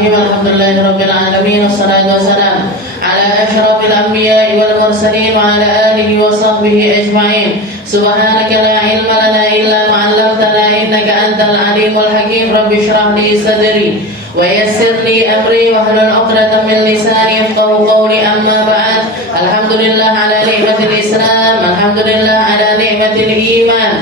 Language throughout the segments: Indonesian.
Bismillahirrahmanirrahim. Alhamdulillahirabbil wassalatu wassalamu ala asyrafil anbiya'i wal mursalin wa ala alihi wa sahbihi ajma'in. Subhanaka la ilma lana illa ma 'allamtana innaka antal alimul hakim. Rabbi shrah li sadri wa yassir li amri wa hlul 'uqdatam min lisani yafqahu qawli. Amma ba'd. Alhamdulillah ala ni'matil Islam, alhamdulillah ala ni'matil iman,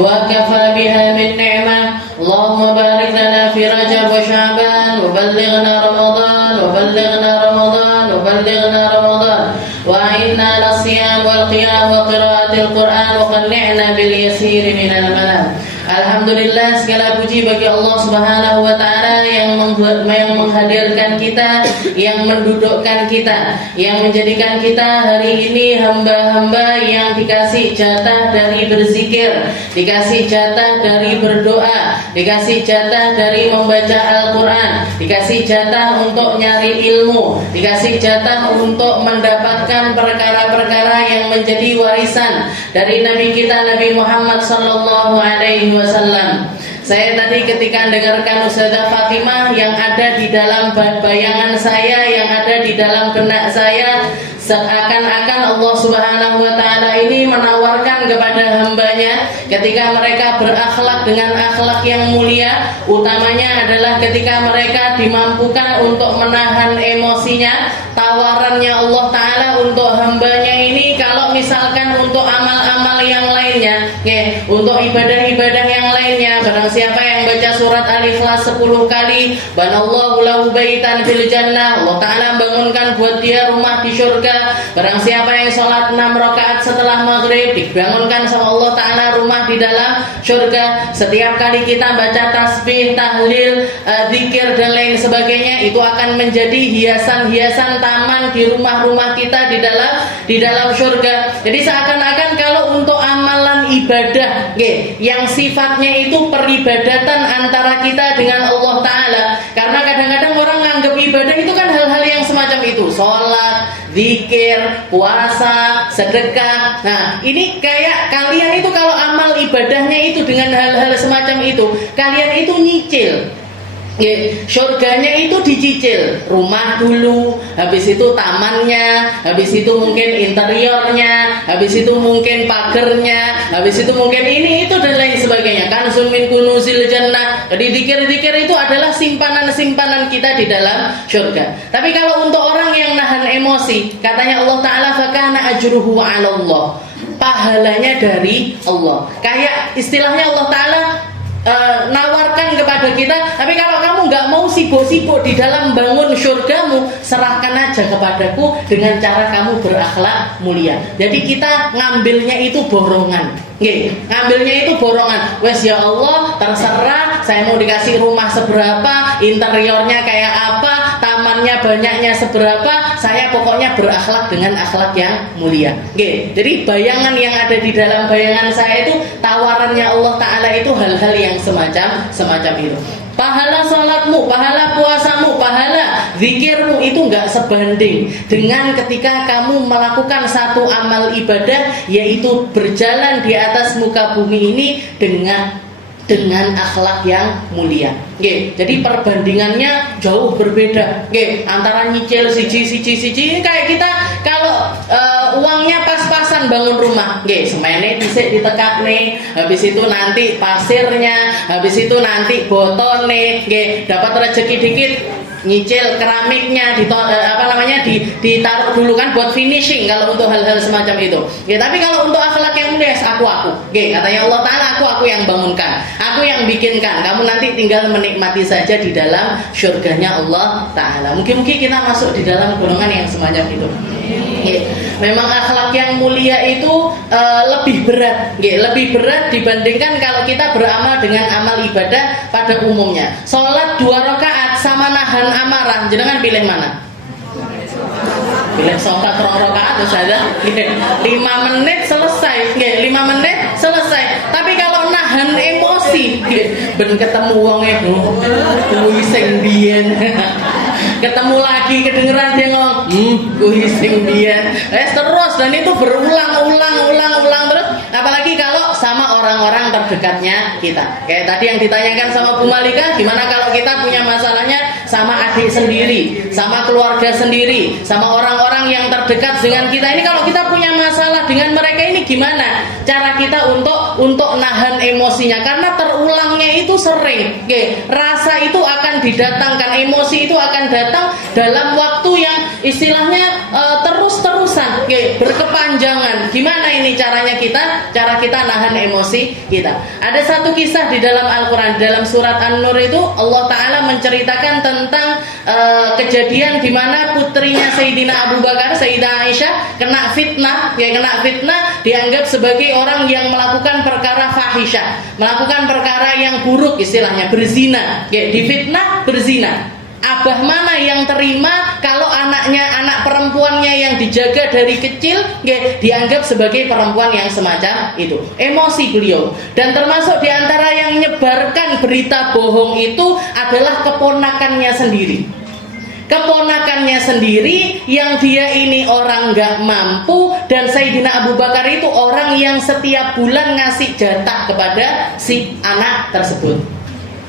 wa kafa biha min ni'mah. Allahumma barik lana fi Rajab wa Sya'ban, wa ballighna Ramadan, wa ballighna Ramadan, wa ballighna Ramadan, wa a'inna 'ala siyam wal qiyam wa qiraatil Qur'an, wa qanni'na bil yasir minal manam. Alhamdulillah, segala puji bagi Allah Subhanahu wa taala yang menghadirkan kita, yang mendudukkan kita, yang menjadikan kita hari ini hamba-hamba yang dikasih jatah dari berzikir, dikasih jatah dari berdoa, dikasih jatah dari membaca Al-Qur'an, dikasih jatah untuk nyari ilmu, dikasih jatah untuk mendapatkan perkara-perkara yang menjadi warisan dari Nabi kita Nabi Muhammad sallallahu alaihi wasallam. Saya tadi ketika dengarkan Ustazah Fatimah yang ada di dalam bayangan saya, yang ada di dalam benak saya, seakan-akan Allah Subhanahu wa taala ini menawarkan kepada hambanya ketika mereka berakhlak dengan akhlak yang mulia, utamanya adalah ketika mereka dimampukan untuk menahan emosinya. Tawarannya Allah taala untuk hambanya ini, kalau misalkan untuk amal-amal yang lainnya, untuk ibadah-ibadah yang lainnya, barang siapa yang baca surat Al-Ikhlas 10 kali, banallahu lahu baitan fil jannah, Allah taala bangunkan buat dia rumah di surga. Barang siapa yang sholat 6 rakaat setelah maghrib, dibangunkan sama Allah taala rumah di dalam surga. Setiap kali kita baca tasbih, tahlil, zikir dan lain sebagainya, itu akan menjadi hiasan-hiasan taman di rumah-rumah kita di dalam surga. Jadi seakan-akan kalau untuk amalan ibadah yang sifatnya itu peribadatan antara kita dengan Allah taala, karena kadang-kadang orang nganggap ibadah itu kan hal-hal yang semacam itu, sholat, zikir, puasa, sedekah. Nah, ini kayak kalian itu kalau amal ibadahnya itu dengan hal-hal semacam itu, kalian itu nyicil. Surganya itu dicicil, rumah dulu, habis itu tamannya, habis itu mungkin interiornya, habis itu mungkin pagernya, habis itu mungkin ini itu dan lain sebagainya. Kanzun min kunuzil jannah. Jadi zikir-zikir itu adalah simpanan-simpanan kita di dalam surga. Tapi kalau untuk orang yang nahan emosi, katanya Allah taala fakana ajruhu 'ala Allah. Pahalanya dari Allah. Kayak istilahnya Allah taala nawarkan kepada kita, tapi kalau kamu nggak mau sibuk-sibuk di dalam bangun surgamu, serahkan aja kepadaku dengan cara kamu berakhlak mulia. Jadi kita ngambilnya itu borongan, ngambilnya itu borongan. Wes ya Allah, terserah saya mau dikasih rumah seberapa, interiornya kayak apa, tamannya banyaknya seberapa, saya pokoknya berakhlak dengan akhlak yang mulia. Jadi bayangan yang ada di dalam bayangan saya itu, tawarannya Allah taala itu hal-hal yang semacam itu. Pahala salatmu, pahala puasamu, pahala zikirmu itu enggak sebanding dengan ketika kamu melakukan satu amal ibadah, yaitu berjalan di atas muka bumi ini dengan akhlak yang mulia. Jadi perbandingannya jauh berbeda. Antara nyicil siji ini kayak kita kalau uangnya pas-pasan bangun rumah, semene dhisik ditekak nih, habis itu nanti pasirnya, habis itu nanti botolnya, dapat rezeki dikit, nyicil keramiknya, ditaruh dulu kan buat finishing kalau untuk hal-hal semacam itu. Tapi kalau untuk akhlak yang mulia, aku. Katanya Allah taala, aku yang bangunkan, aku yang bikinkan. Kamu nanti tinggal menikmati saja di dalam surganya Allah taala. Mungkin kita masuk di dalam golongan yang semacam itu. Memang akhlak yang mulia itu lebih berat, lebih berat dibandingkan kalau kita beramal dengan amal ibadah pada umumnya. Sholat 2 rakaat sama nahan amarah, jenengan pilih mana? Pilih sholat 2 rakaat terus ada 5 menit selesai, 5 menit selesai. Tapi kalau nahan emosi, ben ketemu wongnya kuwi sing biyen. Ketemu lagi kedengeran dia ngomong, kuwi sing biyen. Terus dan itu berulang-ulang terus, apalagi kalau sama orang-orang terdekatnya kita. Kayak tadi yang ditanyakan sama Bu Malika, gimana kalau kita punya masalahnya sama adik sendiri, sama keluarga sendiri, sama orang-orang yang terdekat dengan kita ini, kalau kita punya masalah dengan mereka ini, gimana cara kita untuk nahan emosinya? Karena terulangnya itu sering. Rasa itu akan didatangkan, emosi itu akan datang dalam waktu yang istilahnya terus-terusan, berkepanjangan. Gimana ini caranya cara kita nahan emosi kita? Ada satu kisah di dalam Al-Quran, dalam surat An-Nur itu Allah Ta'ala menceritakan tentang kejadian di mana putrinya Sayyidina Abu Bakar, Sayyidah Aisyah kena fitnah, dianggap sebagai orang yang melakukan perkara fahisyah, melakukan perkara yang buruk, istilahnya berzina, difitnah berzina. Abah mana yang terima kalau anak perempuannya yang dijaga dari kecil dianggap sebagai perempuan yang semacam itu? Emosi beliau. Dan termasuk diantara yang menyebarkan berita bohong itu adalah keponakannya sendiri. Keponakannya sendiri yang dia ini orang gak mampu, dan Sayyidina Abu Bakar itu orang yang setiap bulan ngasih jatah kepada si anak tersebut.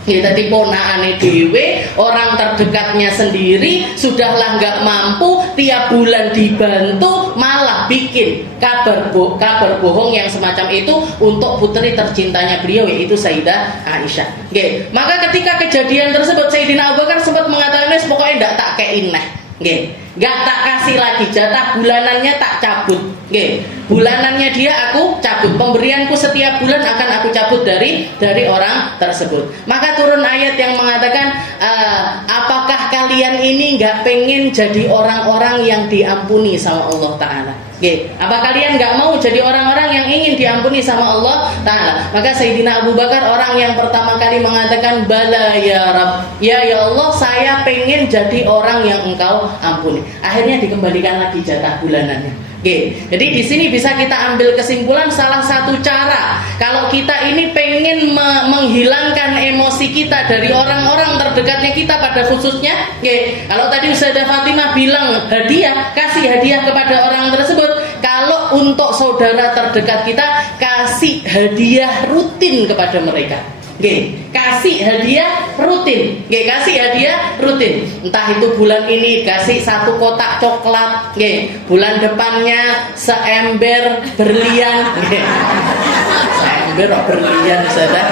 Tadi ponakane dhewe, orang terdekatnya sendiri sudahlah nggak mampu, tiap bulan dibantu, malah bikin kabar bohong yang semacam itu untuk putri tercintanya beliau, yaitu Sayyidah Aisyah. Maka ketika kejadian tersebut, Sayyidina Abu Bakar sempat mengatakan, pokoknya ndak tak kein neh, nggak tak kasih lagi jatah bulanannya, tak cabut. Bulanannya dia aku cabut, pemberianku setiap bulan akan aku cabut dari orang tersebut. Maka turun ayat yang mengatakan, apakah kalian ini nggak pengen jadi orang-orang yang diampuni sama Allah Ta'ala? Apa kalian nggak mau jadi orang-orang yang ingin diampuni sama Allah Ta'ala? Maka Sayyidina Abu Bakar orang yang pertama kali mengatakan, bala ya Rabb, ya Allah, saya pengen jadi orang yang engkau ampuni. Akhirnya dikembalikan lagi jatah bulanannya. Jadi di sini bisa kita ambil kesimpulan, salah satu cara kalau kita ini pengen menghilangkan emosi kita dari orang-orang terdekatnya kita pada khususnya, kalau tadi Ustazah Fatimah bilang hadiah, kasih hadiah kepada orang tersebut. Kalau untuk saudara terdekat kita, kasih hadiah rutin kepada mereka. Kasih hadiah rutin, kasih hadiah rutin. Entah itu bulan ini kasih 1 kotak coklat, bulan depannya seember berlian, seember berlian sudah.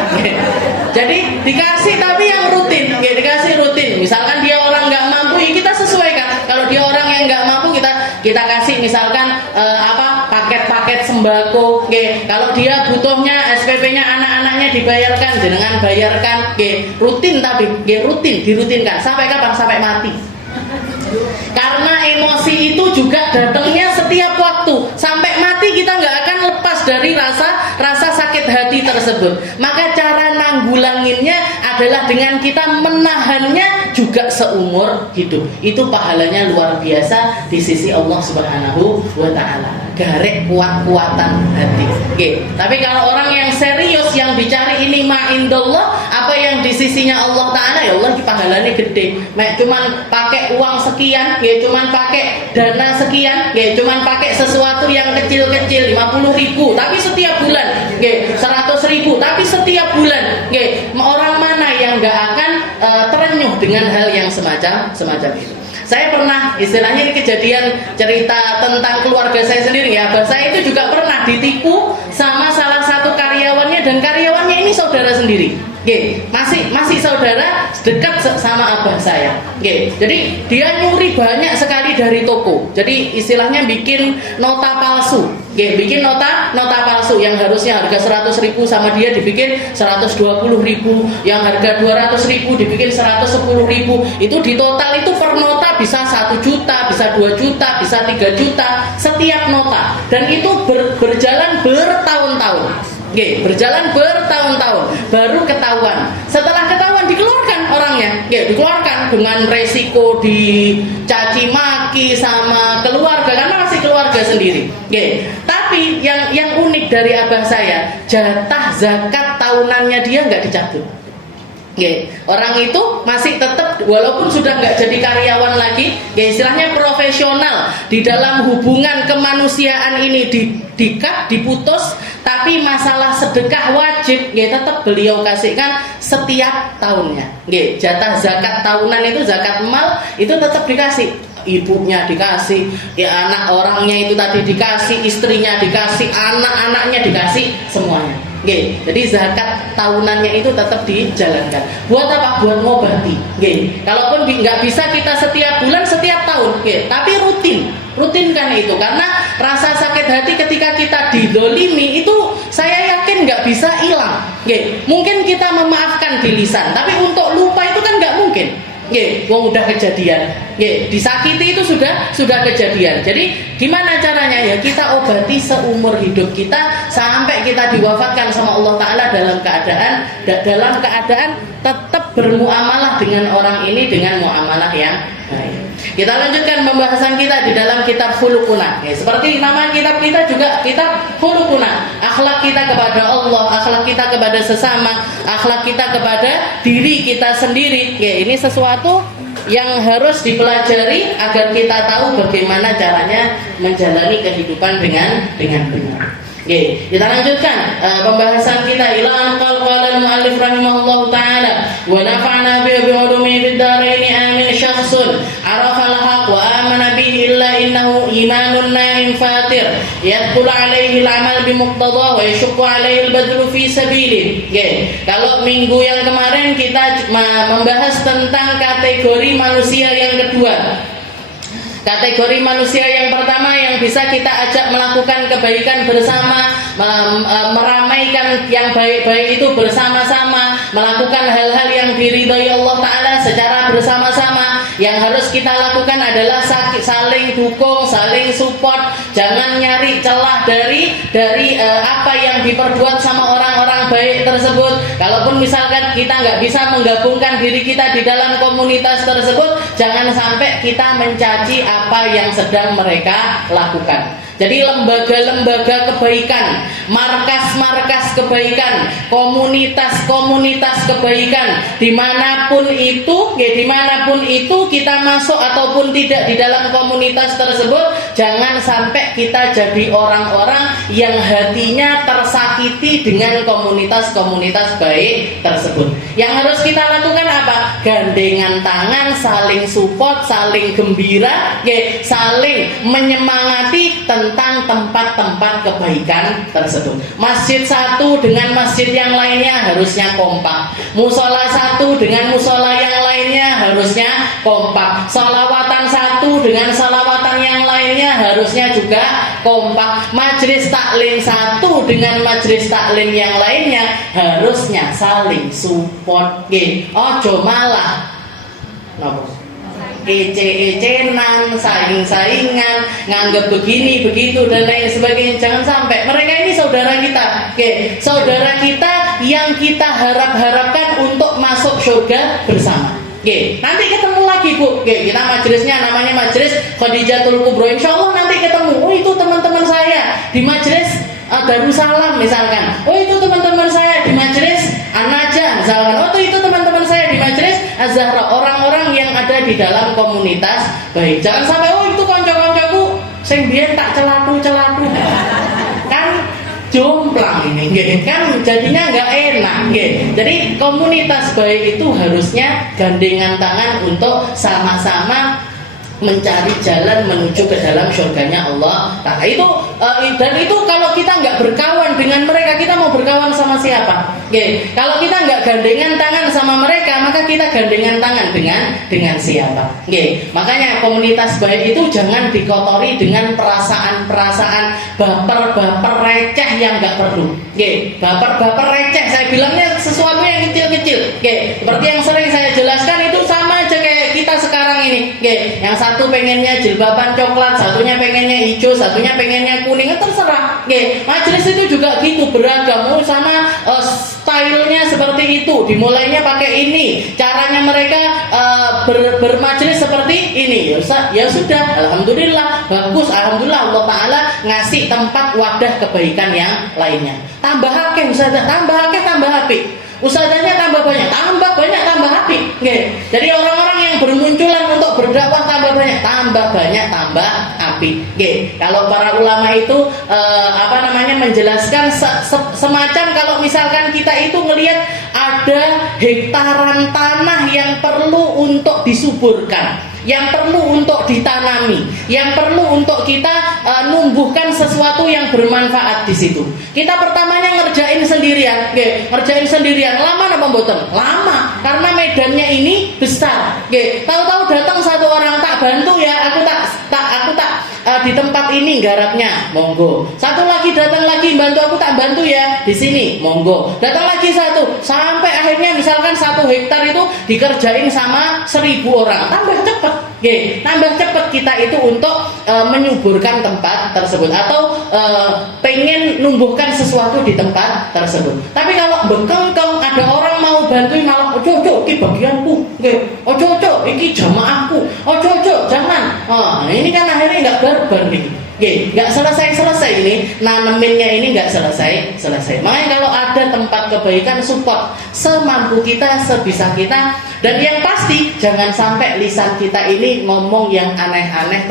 Jadi dikasih tapi yang rutin, dikasih rutin. Misalkan dia orang nggak mampu, ya kita sesuaikan. Kalau dia orang yang nggak mampu, kita kasih misalkan paket-paket sembako. Kalau dia butuhnya SPP-nya anak-anaknya dibayarkan, dengan bayarkan, rutin, tapi rutin, dirutinkan sampai kapan? Sampai mati. Karena emosi itu juga datangnya setiap waktu, sampai mati kita nggak akan lepas dari rasa sakit hati tersebut. Maka cara nanggulanginnya adalah dengan kita menahannya juga seumur hidup. Itu pahalanya luar biasa di sisi Allah Subhanahu wa Ta'ala. Garek kuat-kuatan hati. Tapi kalau orang yang serius, yang dicari ini ma'indallah, apa yang di sisinya Allah Ta'ala, ya Allah pahalanya gede. Cuman pakai uang sekian, cuman pakai dana sekian, cuman pakai sesuatu yang kecil-kecil 50.000, tapi setiap bulan 100.000, tapi setiap bulan, orang mana yang nggak akan terenyuh dengan hal yang semacam itu. Saya pernah, istilahnya ini kejadian cerita tentang keluarga saya sendiri ya. Abah saya itu juga pernah ditipu sama salah satu karyawannya, dan karyawannya ini saudara sendiri. Masih saudara dekat sama abah saya. Jadi dia nyuri banyak sekali dari toko. Jadi istilahnya bikin nota palsu. Bikin nota palsu yang harusnya harga 100.000 sama dia dibikin 120.000, yang harga 200.000 dibikin 110.000. Itu di total itu per nota bisa 1 juta, bisa 2 juta, bisa 3 juta setiap nota. Dan itu berjalan bertahun-tahun. Berjalan bertahun-tahun baru ketahuan. Setelah ketahuan dikeluarkan orangnya, dikeluarkan dengan resiko dicaci maki sama keluarga, karena masih keluarga sendiri. Tapi yang unik dari abah saya, jatah zakat tahunannya dia nggak dicabut. Orang itu masih tetap, walaupun sudah nggak jadi karyawan lagi, istilahnya profesional di dalam hubungan kemanusiaan ini diputus, Tapi masalah sedekah wajib nggih tetap beliau kasihkan setiap tahunnya. Nggih, jatah zakat tahunan itu zakat mal itu tetap dikasih. Ibunya dikasih, ya anak orangnya itu tadi dikasih, istrinya dikasih, anak-anaknya dikasih, semuanya. Oke, jadi zakat tahunannya itu tetap dijalankan. Buat apa? Buat ngobati. Oke, kalaupun nggak bisa kita setiap bulan, setiap tahun, oke, tapi rutinkan itu, karena rasa sakit hati ketika kita didolimi itu saya yakin nggak bisa hilang. Oke, mungkin kita memaafkan di lisan, tapi untuk lupa itu kan nggak mungkin. Wong udah kejadian, disakiti itu sudah kejadian. Jadi gimana caranya ya? Kita obati seumur hidup kita sampai kita diwafatkan sama Allah Taala dalam keadaan tetap bermuamalah dengan orang ini dengan muamalah yang baik. Kita lanjutkan pembahasan kita di dalam kitab Khuluquna. Seperti nama kitab kita juga kitab Khuluquna. Akhlak kita kepada Allah, akhlak kita kepada sesama, akhlak kita kepada diri kita sendiri. Ini sesuatu yang harus dipelajari agar kita tahu bagaimana caranya menjalani kehidupan dengan benar. Kita lanjutkan pembahasan kita ila an qala al-muallif rahimahullahu taala wa nafa'na bi ulumi fid darain amin syakhsun arafa al-haq wa amana bihi illa innahu imanun na'im fatir yadkhul alaihi al-amal bi muqtada wa yashqu alaihi al-badlu fi sabilih. Kalau minggu yang kemarin kita membahas tentang kategori manusia yang kedua. Kategori manusia yang pertama yang bisa kita ajak melakukan kebaikan bersama, meramaikan yang baik-baik itu bersama-sama, melakukan hal-hal yang diridhai Allah Ta'ala secara bersama-sama. Yang harus kita lakukan adalah saling dukung, saling support. Jangan nyari celah dari apa yang diperbuat sama orang-orang baik tersebut. Kalaupun misalkan kita nggak bisa menggabungkan diri kita di dalam komunitas tersebut, jangan sampai kita mencaci apa yang sedang mereka lakukan. Jadi lembaga-lembaga kebaikan, markas-markas kebaikan, komunitas-komunitas kebaikan, dimanapun itu kita masuk ataupun tidak di dalam komunitas tersebut, jangan sampai kita jadi orang-orang yang hatinya tersakiti dengan komunitas-komunitas baik tersebut. Yang harus kita lakukan apa? Gandengan tangan, saling support, saling gembira, saling menyemangati tentang tempat-tempat kebaikan tersebut. Masjid satu dengan masjid yang lainnya harusnya kompak. Musola satu dengan musola yang lainnya harusnya kompak. Salawatan satu dengan salawatan yang lainnya harusnya juga kompak. Majelis taklim satu dengan majelis taklim yang lainnya harusnya saling support. Ojo malah ece-ecenan, saing-saingan, nganggap begini, begitu dan lain sebagainya. Jangan sampai. Mereka ini saudara kita, saudara kita yang kita harapkan untuk masuk surga bersama. Nanti ketemu lagi Bu. Kita majelisnya namanya majelis Khadijatul Kubro. Insyaallah nanti ketemu. Oh itu teman-teman saya di majelis Darussalam misalkan. Oh itu teman-teman saya di majelis An-Najah misalkan. Oh itu teman-teman saya di majelis Az-Zahra. Orang-orang yang ada di dalam komunitas baik. Jangan sampai oh itu kanca-kancaku sing biyen tak celatu-celatu. Kan jomplang ini, kan jadinya nggak enak. Jadi komunitas baik itu harusnya gandengan tangan untuk sama-sama mencari jalan menuju ke dalam surganya Allah. Nah itu dan itu kalau kita nggak berkawan dengan mereka, kita mau berkawan sama siapa? Kalau kita nggak gandengan tangan sama mereka, maka kita gandengan tangan dengan siapa? Makanya komunitas baik itu jangan dikotori dengan perasaan-perasaan baper-baper receh yang nggak perlu. Baper-baper receh, saya bilangnya sesuatu yang kecil-kecil. Seperti yang sering saya jelaskan itu sama aja kayak kita sekarang ini. Yang satu pengennya jilbaban coklat, satunya pengennya hijau, satunya pengennya kuning, terserah. Majelis itu juga gitu, beragam. Sama stylenya seperti itu, dimulainya pakai ini, caranya mereka bermajelis seperti ini. Ya sudah, alhamdulillah, bagus, alhamdulillah Allah Ta'ala ngasih tempat wadah kebaikan yang lainnya. Tambah akeh Ustazah, tambah akeh, tambah apik. Usahanya tambah banyak, tambah apik. Jadi orang-orang yang bermunculan untuk berdakwah tambah banyak, tambah apik. api. Kalau para ulama itu menjelaskan semacam kalau misalkan kita itu melihat ada hektaran tanah yang perlu untuk disuburkan, yang perlu untuk ditanami, yang perlu untuk kita numbuhkan sesuatu yang bermanfaat di situ. Kita pertamanya ngerjain sendirian, ngerjain sendirian. Lama apa mboten? Lama, karena medannya ini besar. Tahu-tahu datang satu orang, tak bantu ya, aku tak di tempat ini garapnya, monggo. Satu lagi datang lagi, bantu aku, tak bantu ya di sini, monggo. Datang lagi satu, sampai akhirnya misalkan 1 hektar itu dikerjain sama 1000 orang. Tambah cepat, tambah cepat kita itu untuk menyuburkan tempat tersebut atau pengen numbuhkan sesuatu di tempat tersebut. Tapi kalau bekengkeng, ada orang mau bantuin malah ojo iki bagianku, ojo iki jamaahku, ojo jangan. Ini kan akhirnya nggak barbar gitu. Nggak selesai ini, naneminnya ini nggak selesai. Makanya kalau ada tempat kebaikan, support semampu kita, sebisa kita. Dan yang pasti jangan sampai lisan kita ini ngomong yang aneh-aneh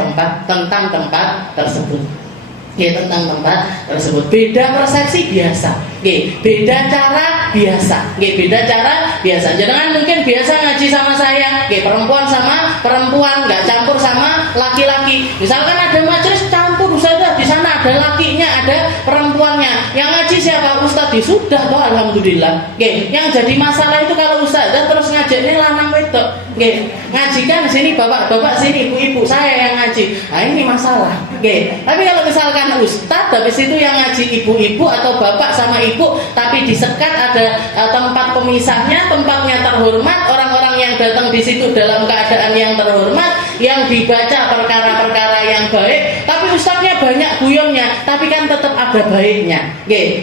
tentang tempat tersebut. Tentang tempat tersebut. Beda persepsi biasa. Beda cara biasa. Beda cara biasa. Jangan mungkin biasa ngaji sama saya, perempuan sama perempuan, nggak campur sama laki-laki. Misalkan ada majelis campur saja, di sana ada lakinya, ada perempuannya. Yang ngaji siapa? Ustadz. Sudah toh, alhamdulillah. Yang jadi masalah itu kalau ustazah terus ngajaknya lanang wedok. Ngajikan di sini bapak-bapak, sini ibu-ibu, saya yang ngaji. Nah, ini masalah. Tapi kalau misalkan ustadz, habis itu yang ngaji ibu-ibu atau bapak sama ibu, tapi disekat ada tempat pemisahnya, tempatnya terhormat, orang-orang yang datang di situ dalam keadaan yang terhormat, yang dibaca perkara-perkara yang baik, tapi ustadznya banyak guyonnya, tapi kan tetap ada baiknya.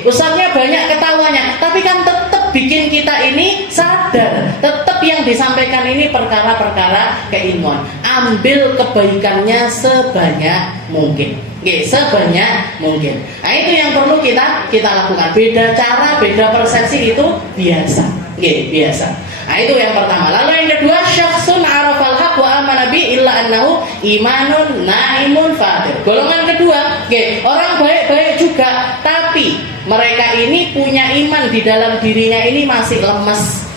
Ustadznya banyak ketawanya, tapi kan tetap bikin kita ini sadar, tetap yang disampaikan ini perkara-perkara keilmuan. Ambil kebaikannya sebanyak mungkin. Sebanyak mungkin. Nah, itu yang perlu kita lakukan. Beda cara, beda persepsi itu biasa. Biasa. Nah, itu yang pertama. Lalu yang kedua, syakhsun arafal haq wa amana bi illa annahu imanun naimun fatir. Golongan kedua, orang baik-baik juga, tapi mereka ini punya iman di dalam dirinya ini masih lemes.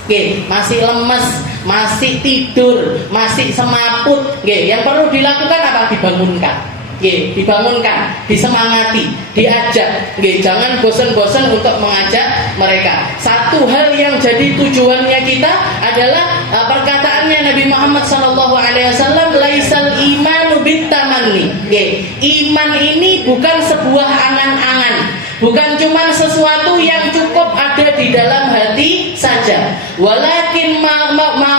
Masih lemes, masih tidur, masih semaput. Yang perlu dilakukan apa? Dibangunkan, disemangati, diajak. Jangan bosan-bosan untuk mengajak mereka. Satu hal yang jadi tujuannya kita adalah perkataannya Nabi Muhammad SAW, laisal imanu bitamanni. Iman ini bukan sebuah angan-angan, bukan cuma sesuatu yang cukup ada di dalam hati saja. Walakin ma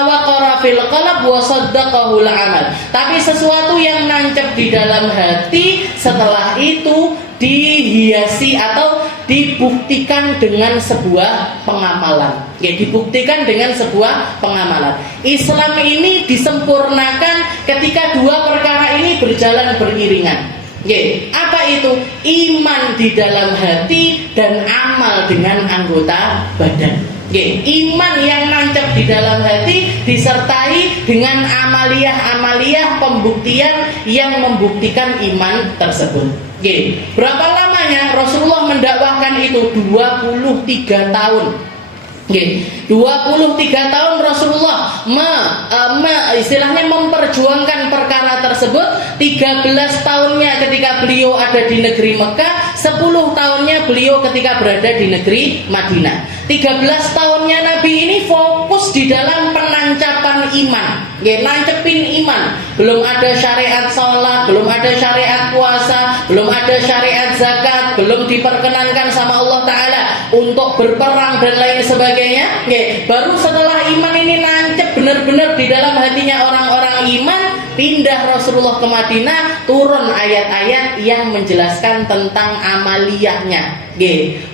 waqara fil qalb wa saddaqahu al-amal. Tapi sesuatu yang nancep di dalam hati, setelah itu dihiasi atau dibuktikan dengan sebuah pengamalan. Dibuktikan dengan sebuah pengamalan. Islam ini disempurnakan ketika dua perkara ini berjalan beriringan. Apa itu? Iman di dalam hati dan amal dengan anggota badan. Iman yang nancap di dalam hati disertai dengan amaliyah-amaliyah pembuktian yang membuktikan iman tersebut. Berapa lamanya Rasulullah mendakwahkan itu? 23 tahun. 23 tahun Rasulullah istilahnya memperjuangkan perkara tersebut. 13 tahunnya ketika beliau ada di negeri Mekah, 10 tahunnya beliau ketika berada di negeri Madinah. 13 tahunnya Nabi ini fokus di dalam penancapan iman. Nancepin iman. Belum ada syariat sholat, belum ada syariat puasa, belum ada syariat zakat, belum diperkenankan sama Allah Ta'ala untuk berperang dan lain sebagainya. Baru setelah iman ini nancep benar-benar di dalam hatinya orang-orang iman, pindah Rasulullah ke Madinah, turun ayat-ayat yang menjelaskan tentang amaliyahnya.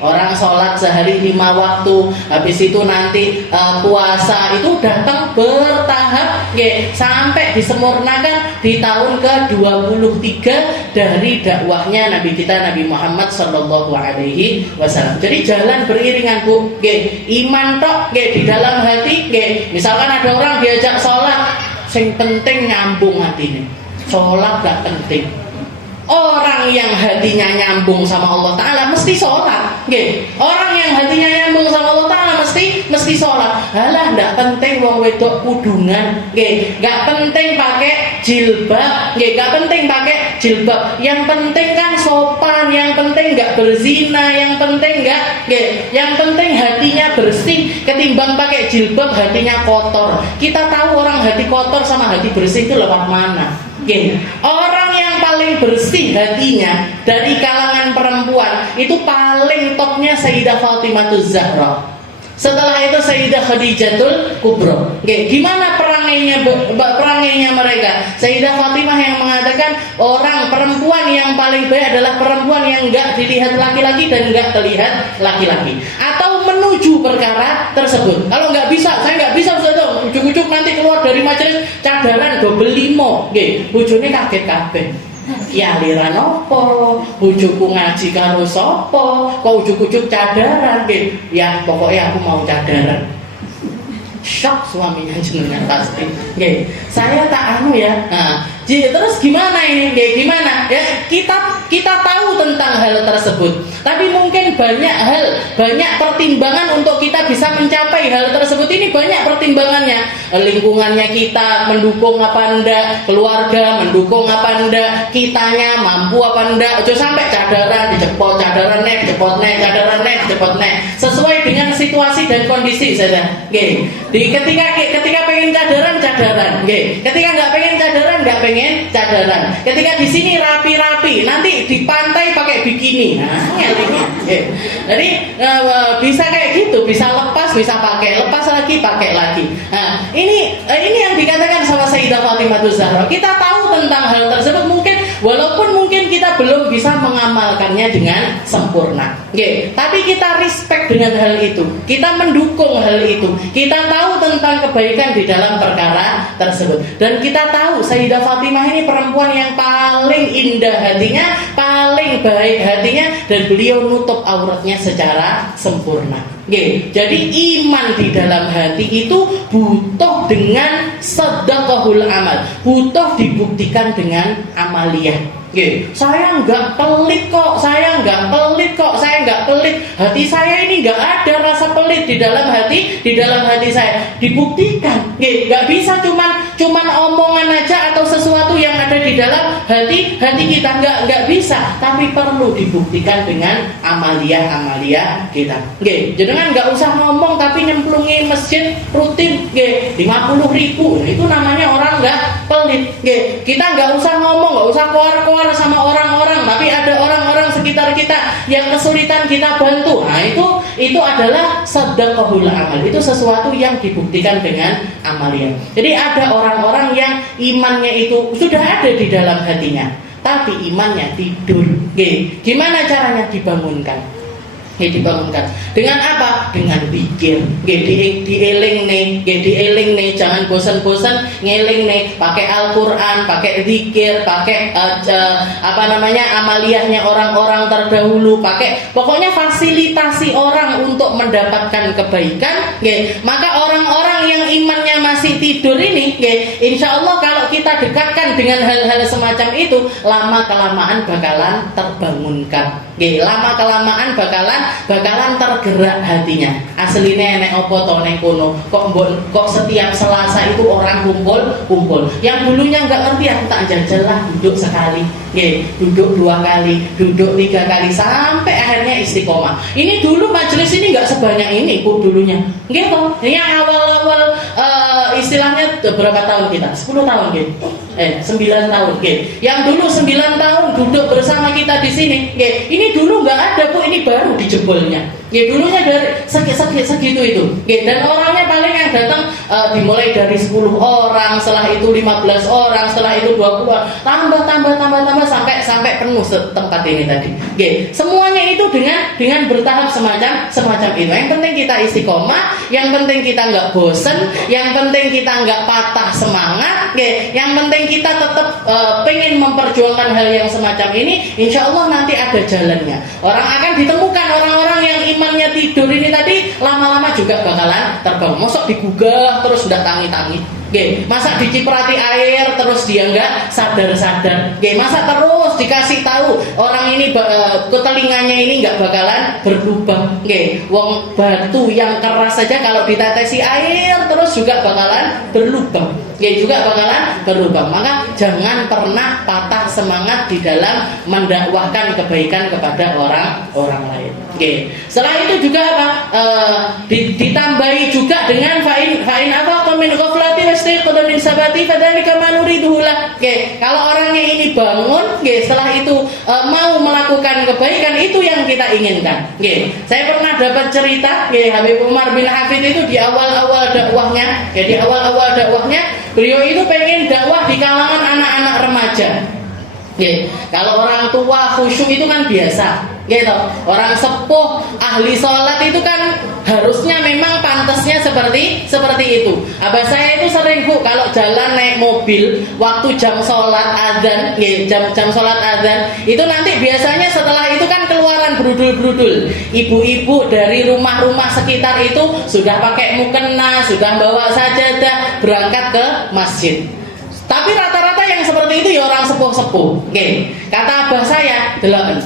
Orang sholat sehari 5 waktu, habis itu nanti puasa itu datang bertahap, sampai disempurnakan di tahun ke-23 dari dakwahnya Nabi kita Nabi Muhammad Sallallahu Alaihi Wasallam. Jadi jalan beriringan, Bu. Iman tok di dalam hati. Misalkan ada orang diajak sholat, sing penting nyambung hatinya. Sholat gak penting. Orang yang hatinya nyambung sama Allah Ta'ala mesti sholat. Orang yang hatinya nyambung sama Allah Ta'ala mesti sholat. Halah, nggak penting wong wedok kudungan, nggak penting pakai jilbab, nggak penting pakai jilbab. Yang penting kan sopan, yang penting nggak berzina, yang penting yang penting hatinya bersih. Ketimbang pakai jilbab hatinya kotor. Kita tahu orang hati kotor sama hati bersih itu lewat mana? Orang yang paling bersih hatinya dari kalangan perempuan itu paling topnya Sayyidah Fatimahuz Zahra. Setelah itu Sayyidah Khadijatul Kubra. Gimana perangainya mereka? Sayyidah Fatimah yang mengatakan orang perempuan yang paling baik adalah perempuan yang enggak dilihat laki-laki dan enggak terlihat laki-laki, atau menuju perkara tersebut. Kalau enggak bisa, saya enggak bisa, Ustaz. Ujuk-ujuk nanti keluar dari majelis cadaran double 5. Bojone kaget kabeh. Ya aliran opo, bujuku ngaji karo sopo, kok ujuk-ujuk cadaran, ya pokoknya aku mau cadaran. Shock suaminya jenengan pasti. Saya tak anu ya. Nah, terus gimana ini? Gimana? Ya kita tahu tentang hal tersebut. Tapi mungkin banyak pertimbangan untuk kita bisa mencapai hal tersebut ini, banyak pertimbangannya. Lingkungannya kita mendukung apa enggak, keluarga mendukung apa enggak, kitanya mampu apa enggak. Ojo sampai cadaran dicepot, cadaran nek, cepot nek, cadaran nek, cepot nek. Sesuai dengan situasi dan kondisi saja. Ketika pengen cadaran. Ketika nggak pengen cadaran. Ketika di sini rapi-rapi, nanti di pantai pakai bikini. Jadi bisa kayak gitu, bisa lepas, bisa lepas lagi, pakai lagi. Nah, ini yang dikatakan sama Sayyidah Fatimahuz Zahra. Kita tahu tentang hal tersebut, walaupun mungkin kita belum bisa mengamalkannya dengan sempurna. Tapi kita respect dengan hal itu. Kita mendukung hal itu. Kita tahu tentang kebaikan di dalam perkara tersebut. Dan kita tahu Sayyidah Fatimah ini perempuan yang paling indah hatinya, paling baik hatinya, dan beliau nutup auratnya secara sempurna. Jadi iman di dalam hati itu butuh dengan sedekahul amal, butuh dibuktikan dengan amaliyah. Saya nggak pelit kok, saya nggak pelit. Hati saya ini nggak ada rasa pelit di dalam hati saya. Dibuktikan, nggak bisa cuman omongan aja atau sesuatu yang ada di dalam hati kita, nggak bisa. Tapi perlu dibuktikan dengan amaliyah kita. Jangan nggak usah ngomong tapi nyemplungi masjid rutin 50.000. Itu namanya orang nggak pelit. Kita nggak usah ngomong, nggak usah keluar sama orang-orang, tapi ada orang-orang sekitar kita yang kesulitan kita bantu. Nah, itu adalah sedekahul amal. Itu sesuatu yang dibuktikan dengan amaliyah. Jadi ada orang-orang yang imannya itu sudah ada di dalam hatinya, tapi imannya tidur. Gimana caranya dibangunkan? Dibangunkan dengan apa? Dengan zikir. Dieling nih, jangan bosan-bosan ngeling nih, pakai Al-Qur'an, pakai zikir, pakai amaliyahnya orang-orang terdahulu, pokoknya fasilitasi orang untuk mendapatkan kebaikan. Maka orang-orang yang imannya masih tidur ini, insya Allah kalau kita dekatkan dengan hal-hal semacam itu, lama kelamaan bakalan terbangunkan. Lama kelamaan bakalan tergerak hatinya. Aslinya nek opo to nek kono, kok setiap Selasa itu orang kumpul. Yang dulunya nggak ngerti, aku tak jajal lah, duduk sekali, duduk 2 kali, duduk 3 kali, sampai akhirnya istiqomah. Ini dulu majelis ini nggak sebanyak ini dulunya, gitu. Yang awal-awal istilahnya berapa tahun kita? 10 tahun 9 tahun. Yang dulu 9 tahun duduk bersama kita di sini, ini dulu nggak ada Bu, ini baru dijebolnya. Dulunya dari segitu itu. Dan orangnya paling yang datang dimulai dari 10 orang, setelah itu 15 orang, setelah itu 20 orang, tambah sampai penuh tempat ini tadi. Semuanya itu dengan bertahap semacam itu. Yang penting kita istiqomah, yang penting kita nggak bosen, yang penting kita nggak patah semangat, yang penting kita tetap pengen memperjuangkan hal yang semacam ini. Insya Allah nanti ada jalannya. Orang akan ditemukan orang-orang yang imannya tidur ini tadi, lama-lama juga bakalan terbang. Mosok digugah terus ndak tangi-tangi. Nggih, masa diciprati air terus dia enggak sadar-sadar. Nggih, masa terus dikasih tahu orang ini ke telinganya ini enggak bakalan berlubang. Nggih, wong batu yang keras saja kalau ditetesi air terus juga bakalan berlubang. Nggih, juga bakalan berlubang. Maka jangan pernah patah semangat di dalam mendakwahkan kebaikan kepada orang lain. Oke. Setelah itu juga apa? Ditambahi juga dengan fa'in apa min ghaflati wastaiqadha min sabati fadzalika ma nuriduhu lah. Oke. Kalau orangnya ini bangun, oke, setelah itu mau melakukan kebaikan, itu yang kita inginkan. Oke. Saya pernah dapat cerita, oke, Habib Umar bin Hafid itu di awal-awal dakwahnya, ya, di awal-awal dakwahnya beliau itu pengen dakwah di kalangan anak-anak remaja. Oke. Kalau orang tua khusyuk itu kan biasa. Gitu. Orang sepuh ahli sholat itu kan harusnya memang pantasnya seperti itu. Abah saya itu sering, Bu, kalau jalan naik mobil waktu jam sholat adzan, jam sholat adzan itu nanti biasanya setelah itu kan keluaran brudul-brudul. Ibu-ibu dari rumah-rumah sekitar itu sudah pakai mukena, sudah bawa sajadah berangkat ke masjid. Tapi rata-rata yang seperti itu ya orang sepuh-sepuh. Oke. Kata abah saya, delok,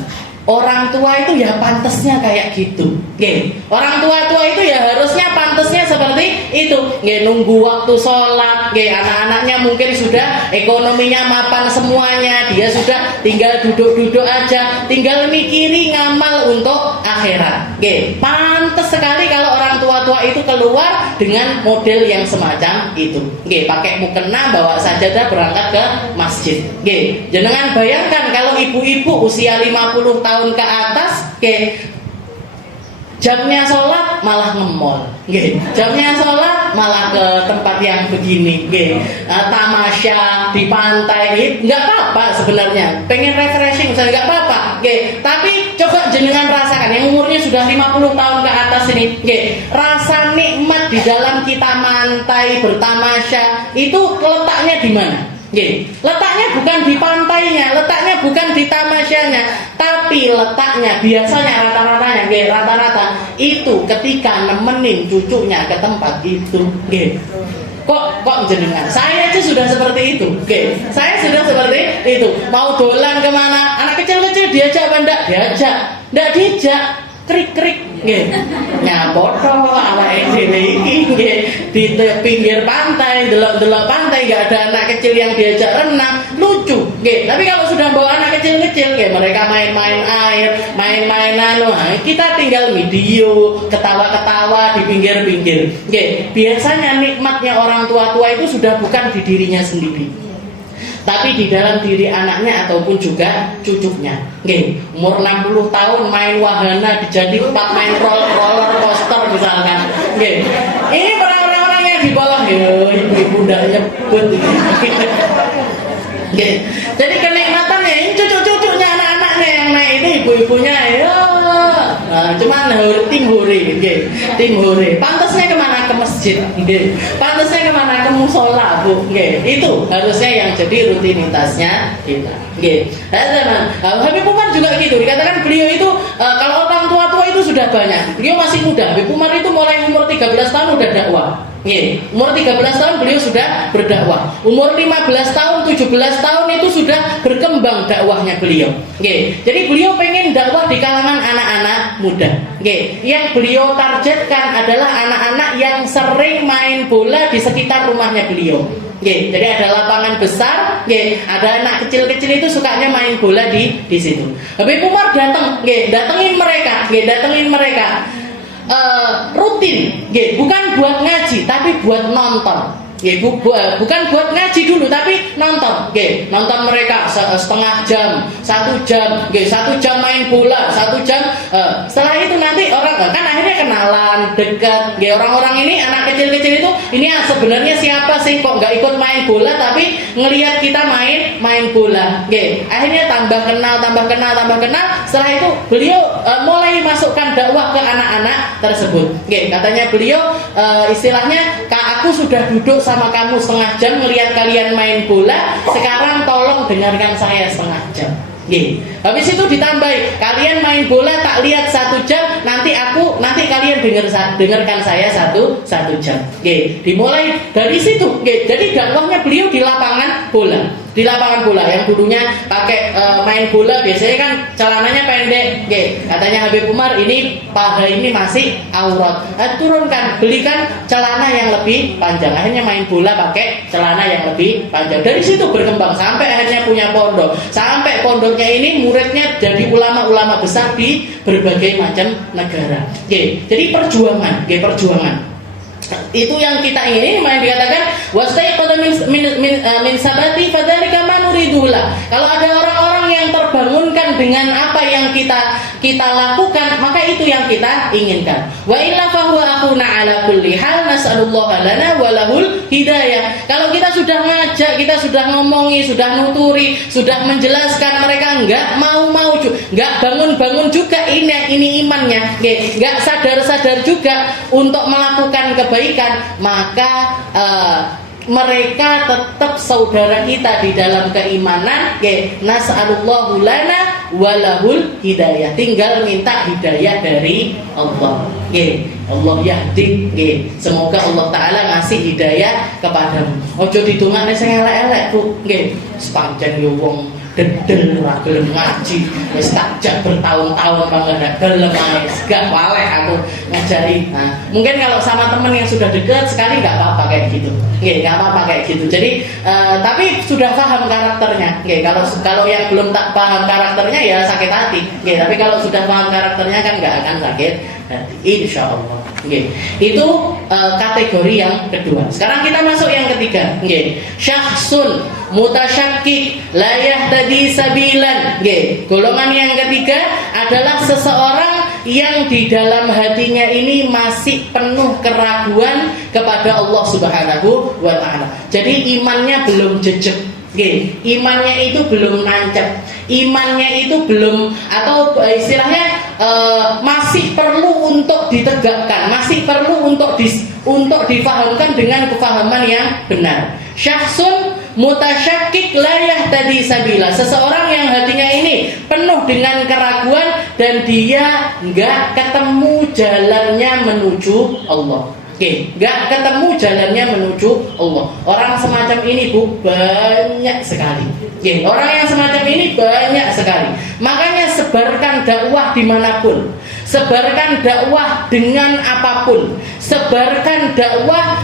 orang tua itu ya pantasnya kayak gitu. Oke. Orang tua-tua itu ya harusnya pantasnya seperti itu. Oke, nunggu waktu sholat. Oke, anak-anaknya mungkin sudah ekonominya mapan semuanya. Dia sudah tinggal duduk-duduk aja, tinggal mikiri ngamal untuk akhirat. Oke, pantas sekali kalau orang tua-tua itu keluar dengan model yang semacam itu. Oke, pakai mukena, bawa sajadah berangkat ke masjid. Oke, jenengan bayangkan kalau ibu-ibu usia 50 tahun ke atas, oke, jamnya sholat malah ngemol, oke, jamnya sholat malah ke tempat yang begini, oke, tamasya di pantai, nggak apa-apa sebenarnya, pengen refreshing misalnya nggak apa-apa, oke, tapi coba jenengan rasakan yang umurnya sudah 50 tahun ke atas ini, oke, rasa nikmat di dalam kita mantai bertamasya itu letaknya di mana? Letaknya bukan di pantainya, letaknya bukan di tamasyanya, tapi letaknya biasanya rata-ratanya itu ketika nemenin cucunya ke tempat itu. Kok jenengan? Saya aja sudah seperti itu. Saya sudah seperti itu. Mau dolan kemana? Anak kecil-kecil diajak apa enggak? Enggak diajak. Krik-krik nyapoto awake dhewe iki di pinggir pantai, delok-delok pantai, enggak ada anak kecil yang diajak renang, lucu. Tapi kalau sudah bawa anak kecil-kecil, mereka main-main air, main-mainan, kita tinggal video, ketawa-ketawa di pinggir-pinggir. Biasanya nikmatnya orang tua-tua itu sudah bukan di dirinya sendiri, tapi di dalam diri anaknya ataupun juga cucunya. Umur 60 tahun main wahana dijadi 4 main roller coaster misalkan. Ini orang-orang yang di bawah, ibu-ibu udah nyebut. Jadi kenikmatannya ini cucu-cucunya anak-anaknya yang naik ini, ibu-ibunya cuman tim hore. Pantasnya kemana? Ke masjid. Pantasnya kemana? Ke musola, Bu. Itu harusnya yang jadi rutinitasnya kita. Habib Umar juga gitu. Dikatakan beliau itu kalau orang tua-tua itu sudah banyak. Beliau masih muda. Habib Umar itu mulai umur 13 tahun udah dakwah. Umur 13 tahun beliau sudah berdakwah. Umur 15 tahun, 17 tahun itu sudah berkembang dakwahnya beliau. Jadi beliau pengen dakwah di kalangan anak-anak muda. Yang beliau targetkan adalah anak-anak yang sering main bola di sekitar rumahnya beliau. Jadi ada lapangan besar, ada anak kecil-kecil itu sukanya main bola di situ. Habib Umar datengin mereka. Rutin, bukan buat ngaji tapi buat nonton. Bukan buat ngaji dulu tapi nonton. Nonton mereka setengah jam, 1 jam, 1 jam main bola, 1 jam. Setelah itu nanti orang kan akhirnya kenalan, dekat. Orang-orang ini anak kecil-kecil itu ini sebenarnya siapa sih kok nggak ikut main bola tapi ngelihat kita main bola. Akhirnya tambah kenal. Setelah itu beliau mulai masukkan dakwah ke anak-anak tersebut. Katanya beliau istilahnya, Kak, aku sudah duduk sama kamu setengah jam melihat kalian main bola, sekarang tolong dengarkan saya setengah jam. Nggih. Habis itu ditambahi, kalian main bola tak lihat 1 jam, nanti kalian dengarkan saya satu jam. Nggih. Dimulai dari situ. Nggih. Jadi dakwahnya beliau di lapangan bola. Di lapangan bola yang dulunya pakai main bola biasanya kan celananya pendek. Nggih. Katanya Habib Umar, ini paha ini masih aurat. Turunkan, belikan celana yang lebih panjang. Akhirnya main bola pakai celana yang lebih panjang. Dari situ berkembang sampai akhirnya punya pondok. Sampai pondoknya ini muridnya jadi ulama-ulama besar di berbagai macam negara. Oke, jadi perjuangan. Itu yang kita ingin. Yang dikatakan wastaiqadha min sabati fadzalika ma nuridula. Kalau ada orang-orang yang terbangunkan dengan apa yang kita lakukan, maka itu yang kita inginkan. Wa illa fa huwa akhuna ala kulli hal, nas'alullaha lana wa lahul hidayah. Kalau kita sudah ngajak, kita sudah ngomongi, sudah nuturi, sudah menjelaskan, mereka enggak mau enggak bangun juga ini imannya, enggak sadar juga untuk melakukan kebaikan, maka mereka tetap saudara kita di dalam keimanan. Nas'alullahu lana walahul hidayah. Tinggal minta hidayah dari Allah. Allah yahdi. Semoga Allah Ta'ala ngasih hidayah kepadamu. Ojo ditungane sing elek-elek, Bu. Sepanjang yo wong dedel ora gelem ngaji, wis takjak bertahun-tahun banget gelem ae, gak waleh aku ngajari. Nah, mungkin kalau sama teman yang sudah dekat sekali nggak apa-apa kayak gitu. Nggih, nggak apa-apa kayak gitu. Jadi tapi sudah paham karakternya. Nggih, kalau yang belum tak paham karakternya ya sakit hati. Nggih, tapi kalau sudah paham karakternya kan nggak akan sakit hati, insyaallah. Nggih. Itu kategori yang kedua. Sekarang kita masuk yang ketiga. Nggih. Syakhsun mutasyakkik la yahtadi sabilan. Nggih. Golongan yang ketiga adalah seseorang yang di dalam hatinya ini masih penuh keraguan kepada Allah Subhanahu wa taala. Jadi imannya belum jejak. Imannya itu belum nancap, imannya itu belum, atau istilahnya masih perlu untuk ditegakkan, masih perlu untuk difahamkan dengan kefahaman yang benar. Syakhsun mutasyakkik la yahtadi sabila. Seseorang yang hatinya ini penuh dengan keraguan dan dia enggak ketemu jalannya menuju Allah. Nggak ketemu jalannya menuju Allah. Orang semacam ini, Bu, banyak sekali. Orang yang semacam ini banyak sekali. Makanya sebarkan dakwah dimanapun, sebarkan dakwah dengan apapun, sebarkan dakwah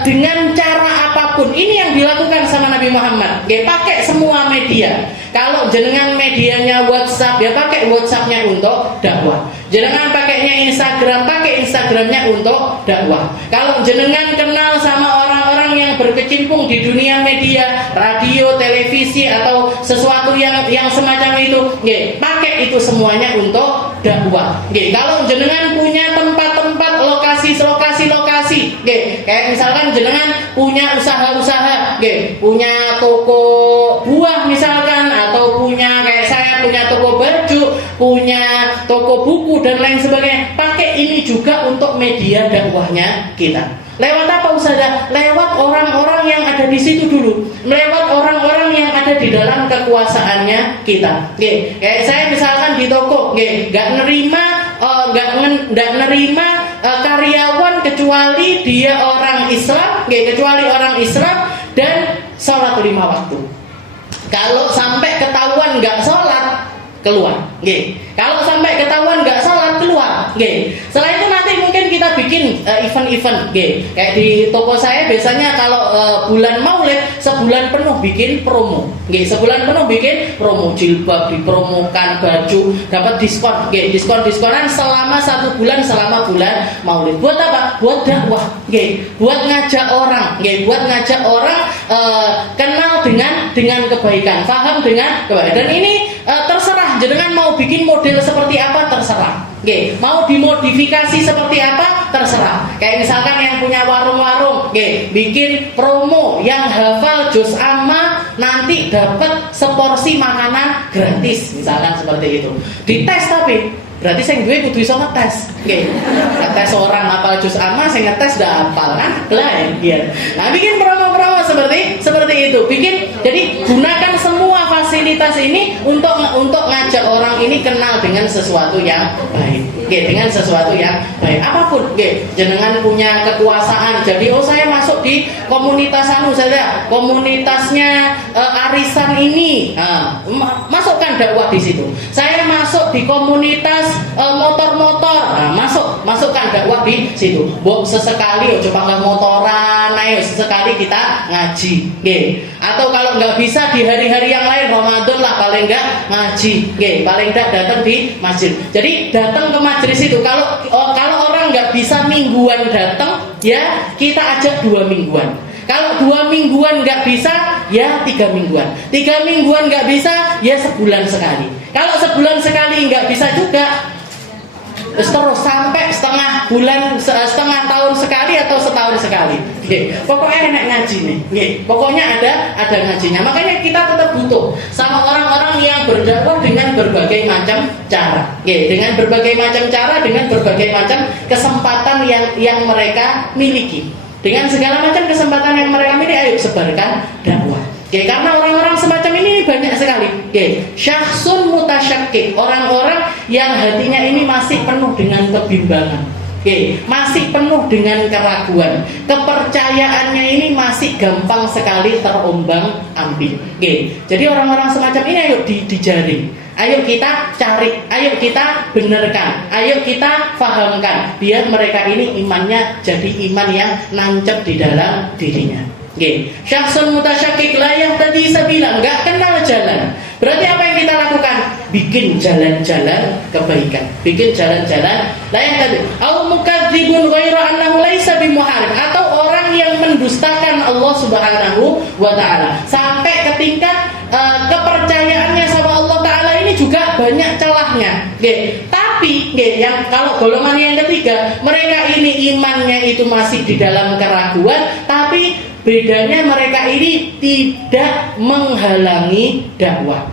dengan cara apapun. Ini yang dilakukan sama Nabi Muhammad. Pakai semua media. Kalau jenengan medianya WhatsApp, ya pakai WhatsAppnya untuk dakwah. Jenengan pakainya Instagram, pakai Instagramnya untuk dakwah. Kalau jenengan kenal sama orang-orang yang berkecimpung di dunia media, radio, televisi atau sesuatu yang semacam itu, pakai itu semuanya untuk dakwah. Kalau jenengan punya tempat-tempat lokasi, kayak misalkan jenengan punya usaha-usaha, punya toko buah misalkan, atau punya kayak saya punya toko baju, punya toko buku dan lain sebagainya, pakai ini juga untuk media dakwahnya kita. Lewat apa Ustazah? Lewat orang-orang yang ada di situ dulu, lewat orang-orang yang ada di dalam kekuasaannya kita. Kayak saya misalkan di toko, nggak nerima karyawan kecuali dia orang Islam, dan sholat 5 waktu. Kalau sampai ketahuan nggak sholat, keluar. Kalau sampai ketahuan nggak sholat, keluar. Setelah itu nanti mungkin kita bikin event-event. Kayak di toko saya biasanya kalau bulan Maulid sebulan penuh bikin promo. Sebulan penuh bikin promo, jilbab dipromokan, baju dapat diskon. Diskonan selama 1 bulan, selama bulan Maulid. Buat apa? Buat dakwah. Buat ngajak orang. Buat ngajak orang kenal dengan kebaikan, paham dengan kebaikan. Dan ini terserah jenengan mau bikin model seperti apa, terserah. Mau dimodifikasi seperti apa, terserah. Kayak misalkan yang punya warung-warung, bikin promo yang hafal juz amma nanti dapat seporsi makanan gratis, misalkan seperti itu. Dites tapi berarti saya duwe kudu iso ngetes. Ngetes orang hafal juz amma, saya ngetes ndak hafal kan? Nah, bikin promo-promo seperti itu. Jadi gunakan semua fasilitas komunitas ini untuk ngajak orang ini kenal dengan sesuatu yang baik. Dengan sesuatu yang baik apapun. Jenengan punya kekuasaan, jadi saya masuk di komunitas saya komunitasnya arisan ini. Masukkan dakwah di situ. Saya masuk di komunitas motor-motor. Masukkan dakwah di situ. Sesekali coba nggak motoran, ayo sesekali kita ngaji. Atau kalau nggak bisa di hari-hari yang lain, Ramadan lah paling nggak ngaji. Paling nggak datang di masjid. Jadi datang ke majelis itu. Kalau orang nggak bisa mingguan datang, ya kita ajak 2 mingguan. Kalau 2 mingguan nggak bisa, ya 3 mingguan. 3 mingguan nggak bisa, ya sebulan sekali. Kalau sebulan sekali nggak bisa juga, terus sampai setengah tahun sekali atau setahun sekali. Pokoknya enak ngaji nih. Pokoknya ada ngajinya. Makanya kita tetap butuh sama orang-orang yang berdakwah dengan berbagai macam cara. Dengan berbagai macam cara, dengan berbagai macam kesempatan yang mereka miliki. Dengan segala macam kesempatan yang mereka miliki, ayo sebarkan dakwah. Karena orang-orang semacam ini banyak sekali. Syakhsun mutasyakkik, orang-orang yang hatinya ini masih penuh dengan kebimbangan. Masih penuh dengan keraguan. Kepercayaannya ini masih gampang sekali terombang-ambing. Jadi orang-orang semacam ini ayo dijaring. Ayo kita cari, ayo kita benarkan, ayo kita fahamkan, biar mereka ini imannya jadi iman yang nancep di dalam dirinya. Syakhsun mutasyakkik la yahtadi sabila, enggak kenal jalan. Berarti apa yang kita lakukan? Bikin jalan-jalan kebaikan, bikin jalan-jalan la yahtadi. Au mukadzibun ghaira annahu laisa bimuharib, atau orang yang mendustakan Allah Subhanahu wa taala sampai ke tingkat kepercayaannya sama Allah taala ini juga banyak celahnya. Tapi yang kalau golongan yang ketiga, mereka ini imannya itu masih di dalam keraguan, tapi bedanya mereka ini tidak menghalangi dakwah.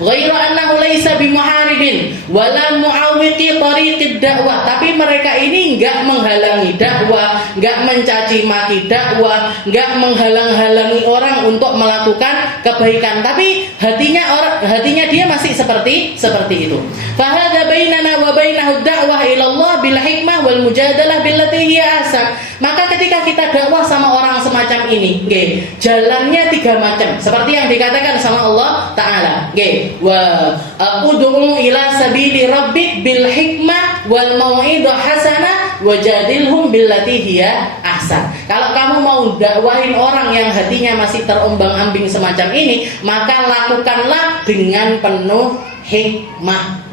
Ghairu annahu laisa bimuharibin wala mu'awwiqi tariqid dakwah, tapi mereka ini enggak menghalangi dakwah, enggak mencaci maki dakwah, enggak menghalang-halangi orang untuk melakukan kebaikan, tapi hatinya dia masih seperti itu. Fa hadza bainana wa bainahu dakwah ila Allah bil hikmah wal mujadalah billati hiya ahsan. Maka ketika kita dakwah sama orang semacam ini, jalannya 3 macam, seperti yang dikatakan sama Allah taala. Wa ud'u ila sabili rabbik bil hikmah wal mau'idah hasanah wajadilhum billati hiya ahsan. Kalau kamu mau dakwahin orang yang hatinya masih terombang-ambing semacam ini, maka lakukanlah dengan penuh hikmah,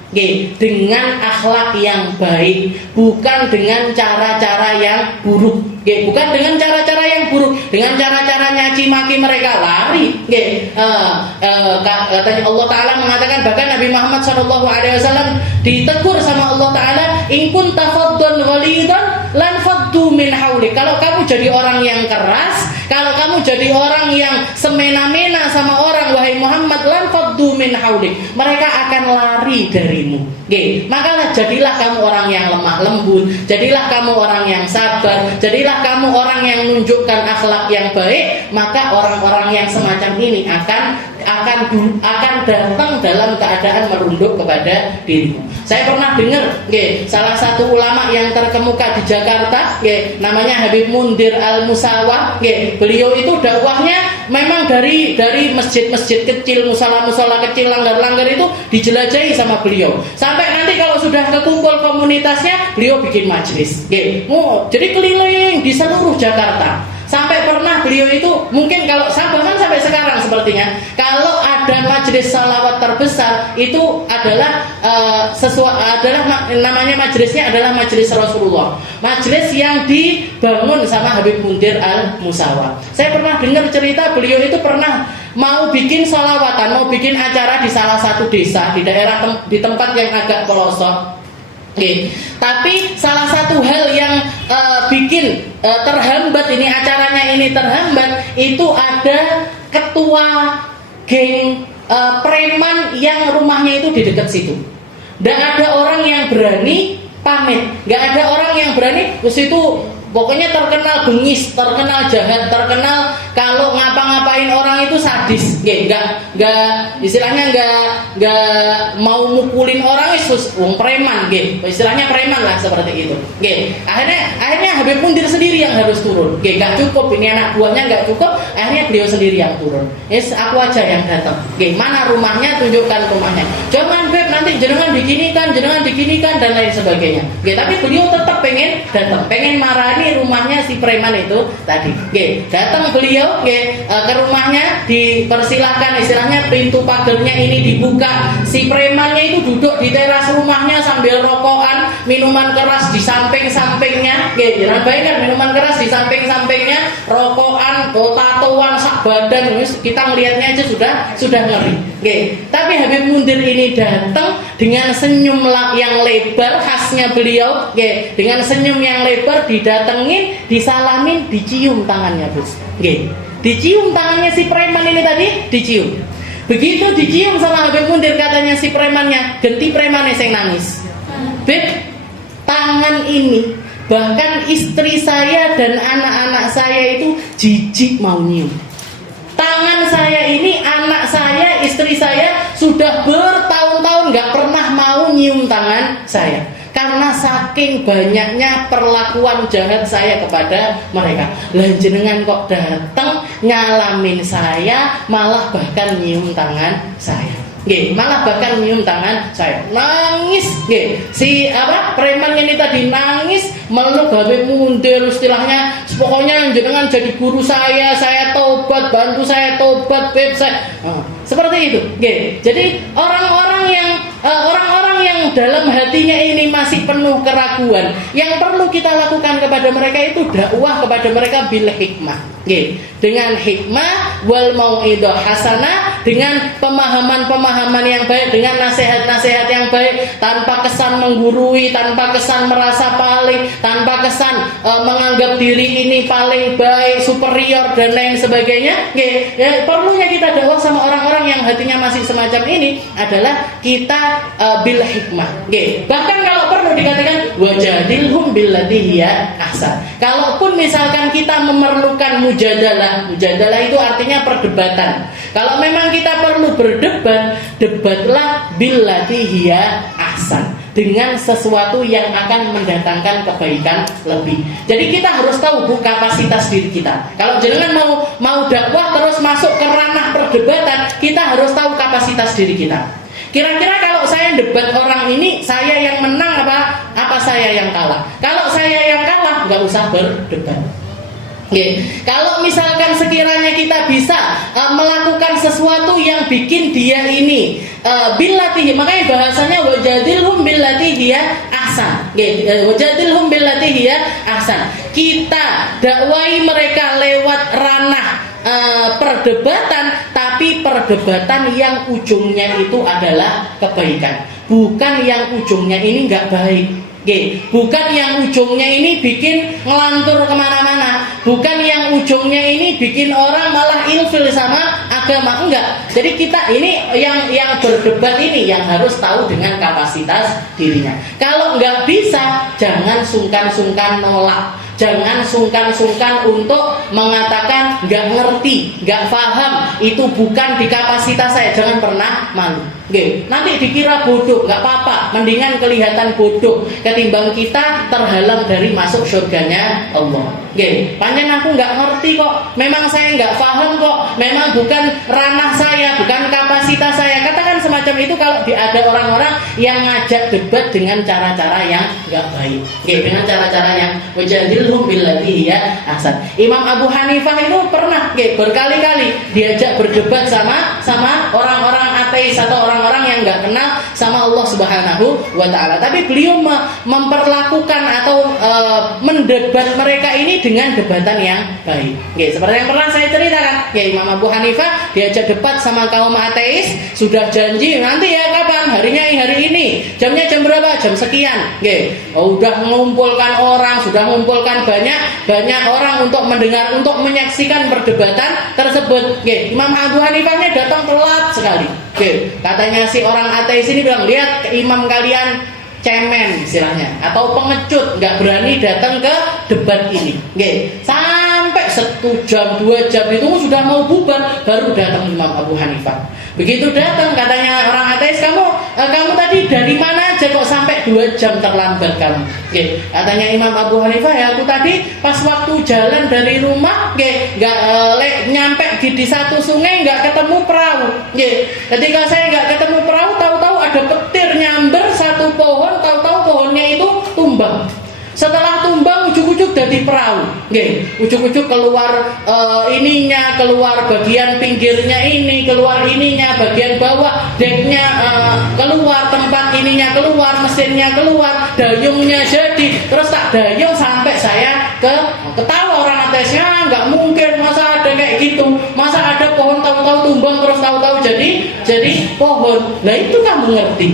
dengan akhlak yang baik, bukan dengan cara-cara yang buruk. Bukan dengan cara-cara yang buruk, dengan cara-cara nyaci maki mereka lari. Katanya Allah Taala mengatakan, bahkan Nabi Muhammad SAW ditegur sama Allah Taala, in kunta faddan ghalidan lan faddu min haulik. Kalau kamu jadi orang yang keras, kalau kamu jadi orang yang semena-mena sama orang, wahai Muhammad, lan faddu min haulik, mereka akan lari darimu. Maka jadilah kamu orang yang lemah lembut, jadilah kamu orang yang sabar, jadilah kamu orang yang menunjukkan akhlak yang baik, maka orang-orang yang semacam ini akan datang dalam keadaan merunduk kepada dirimu. Saya pernah dengar, salah satu ulama yang terkemuka di Jakarta, namanya Habib Mundir Al-Musawah. Beliau itu dakwahnya memang dari masjid-masjid kecil, musola-musola kecil, langgar-langgar itu dijelajahi sama beliau. Sampai nanti kalau sudah kekumpul komunitasnya, beliau bikin majelis. Jadi keliling di seluruh Jakarta. Sampai pernah beliau itu, mungkin kalau bahkan sampai sekarang sepertinya, kalau ada majelis salawat terbesar itu adalah namanya majelisnya adalah majelis Rasulullah, majelis yang dibangun sama Habib Mundir Al-Musawah. Saya pernah dengar cerita beliau itu pernah mau bikin salawatan, mau bikin acara di salah satu desa di daerah di tempat yang agak pelosok. Tapi salah satu hal yang bikin terhambat ini, acaranya ini terhambat, itu ada ketua geng preman yang rumahnya itu di dekat situ. Tidak ada orang yang berani pamit, nggak ada orang yang berani. Terus itu pokoknya terkenal bengis, terkenal jahat, terkenal kalau ngapa-ngapain orang itu sadis, nggak istilahnya nggak mau mukulin orang itu wong preman, istilahnya preman lah seperti itu. Akhirnya Habib Mundir sendiri yang harus turun, nggak cukup ini anak buahnya nggak cukup, akhirnya beliau sendiri yang turun. Yes, aku aja yang datang. Mana rumahnya, tunjukkan rumahnya. Jangan Beb, nanti jenengan diginikan dan lain sebagainya. Tapi beliau tetap pengen datang, pengen marani rumahnya si preman itu tadi. Datang beliau ke rumahnya, dipersilahkan, istilahnya pintu pagarnya ini dibuka. Si premannya itu duduk di teras rumahnya sambil rokokan, minuman keras di samping-sampingnya. Jangan bayangkan minuman keras di samping-sampingnya, rokokan, tatoan sak badan, kita melihatnya aja sudah ngeri. Tapi Habib Mundir ini datang dengan senyum yang lebar khasnya beliau, dengan senyum yang lebar, didatengin, disalamin, dicium tangannya, Bos. Dicium tangannya si preman ini tadi, dicium. Begitu dicium sama Habib Mundir, katanya si premannya, ganti premannya yang nangis. Beb, tangan ini bahkan istri saya dan anak-anak saya itu jijik mau nyium. Tangan saya ini, anak saya, istri saya sudah bertahun-tahun gak pernah mau nyium tangan saya, karena saking banyaknya perlakuan jahat saya kepada mereka. Jenengan kok datang nyalamin saya, malah bahkan nyium tangan saya. Malah bahkan nyium tangan saya. Nangis, si preman ini tadi nangis, meluk Habib Mundir, istilahnya pokoknya jenengan jadi guru saya tobat, bantu saya tobat, Beb saya. Seperti itu. Jadi orang-orang yang dalam hatinya ini masih penuh keraguan, yang perlu kita lakukan kepada mereka itu dakwah kepada mereka bil hikmah. Dengan hikmah wal mau'idhah hasanah, dengan pemahaman yang baik, dengan nasihat-nasihat yang baik, tanpa kesan menggurui, tanpa kesan merasa paling, tanpa kesan menganggap diri ini paling baik, superior dan lain sebagainya. Perlunya kita dakwah sama orang-orang yang hatinya masih semacam ini adalah kita bil hikmah. Bahkan kalau perlu dikatakan wajadilhum billati hiya ahsan. Kalaupun misalkan kita memerlukan mujadalah itu artinya perdebatan. Kalau memang kita perlu berdebat, debatlah billati hiya ahsan, dengan sesuatu yang akan mendatangkan kebaikan lebih. Jadi kita harus tahu kapasitas diri kita. Kalau jenengan mau dakwah terus masuk ke ranah perdebatan, kita harus tahu kapasitas diri kita. Kira-kira kalau saya debat orang ini, saya yang menang apa saya yang kalah? Kalau saya yang kalah, nggak usah berdebat. Kalau misalkan sekiranya kita bisa melakukan sesuatu yang bikin dia ini billati, makanya bahasanya wajadilhum billati hiya ahsan. Wajadilhum billati hiya ahsan. Kita dakwai mereka lewat ranah perdebatan, tapi perdebatan yang ujungnya itu adalah kebaikan, bukan yang ujungnya ini nggak baik. Bukan yang ujungnya ini bikin ngelantur kemana-mana, bukan yang ujungnya ini bikin orang malah ilfil sama agama, enggak. Jadi kita ini yang berdebat ini yang harus tahu dengan kapasitas dirinya. Kalau enggak bisa, jangan sungkan-sungkan nolak. Jangan sungkan-sungkan untuk mengatakan nggak ngerti, nggak paham, itu bukan di kapasitas saya. Jangan pernah malu. Nanti dikira bodoh, nggak apa-apa. Mendingan kelihatan bodoh ketimbang kita terhalang dari masuk surganya Allah. Panjang aku nggak ngerti kok. Memang saya nggak paham kok. Memang bukan ranah saya, bukan kapasitas saya. Katakan semacam itu kalau ada orang-orang yang ngajak debat dengan cara-cara yang nggak baik. Dengan cara-cara yang wajadilhum billati hiya ahsan. Imam Abu Hanifah itu pernah berkali-kali diajak berdebat sama orang-orang ateis atau orang-orang yang nggak kenal sama Allah Subhanahu wa Ta'ala. Tapi beliau memperlakukan atau mendebat mereka ini dengan debatan yang baik. Seperti yang pernah saya ceritakan, Imam Abu Hanifah diajak debat sama kaum ateis, sudah janji nanti ya kapan, harinya hari ini, jamnya jam berapa, jam sekian. Udah mengumpulkan orang, sudah mengumpulkan banyak orang untuk mendengar, untuk menyaksikan perdebatan tersebut. Imam Abu Hanifahnya datang telat sekali. Katanya si orang ateis ini bilang, lihat imam kalian cemen istilahnya, atau pengecut, nggak berani datang ke debat ini. Sampai 1 jam 2 jam itu sudah mau bubar, baru datang Imam Abu Hanifah. Begitu datang, katanya orang ateis, kamu tadi dari mana aja kok sampai 2 jam terlambat kamu? Katanya Imam Abu Hanifah, ya aku tadi pas waktu jalan dari rumah, nggak nyampe di satu sungai, nggak ketemu perahu. Ketika saya nggak ketemu perahu, tahu-tahu ada petir nyamber satu pohon, tahu-tahu pohonnya itu tumbang. Setelah tumbang, ujuk-ujuk dari perahu, ujuk-ujuk keluar ininya, keluar bagian pinggirnya ini, keluar ininya, bagian bawah deknya keluar, tempat ininya keluar, mesinnya keluar, dayungnya jadi, terus tak dayung sampai saya ketawa orang ateisnya, nggak mungkin, masa ada kayak gitu, masa ada pohon tahu-tahu tumbang terus tahu-tahu jadi pohon. Lah itu kamu ngerti,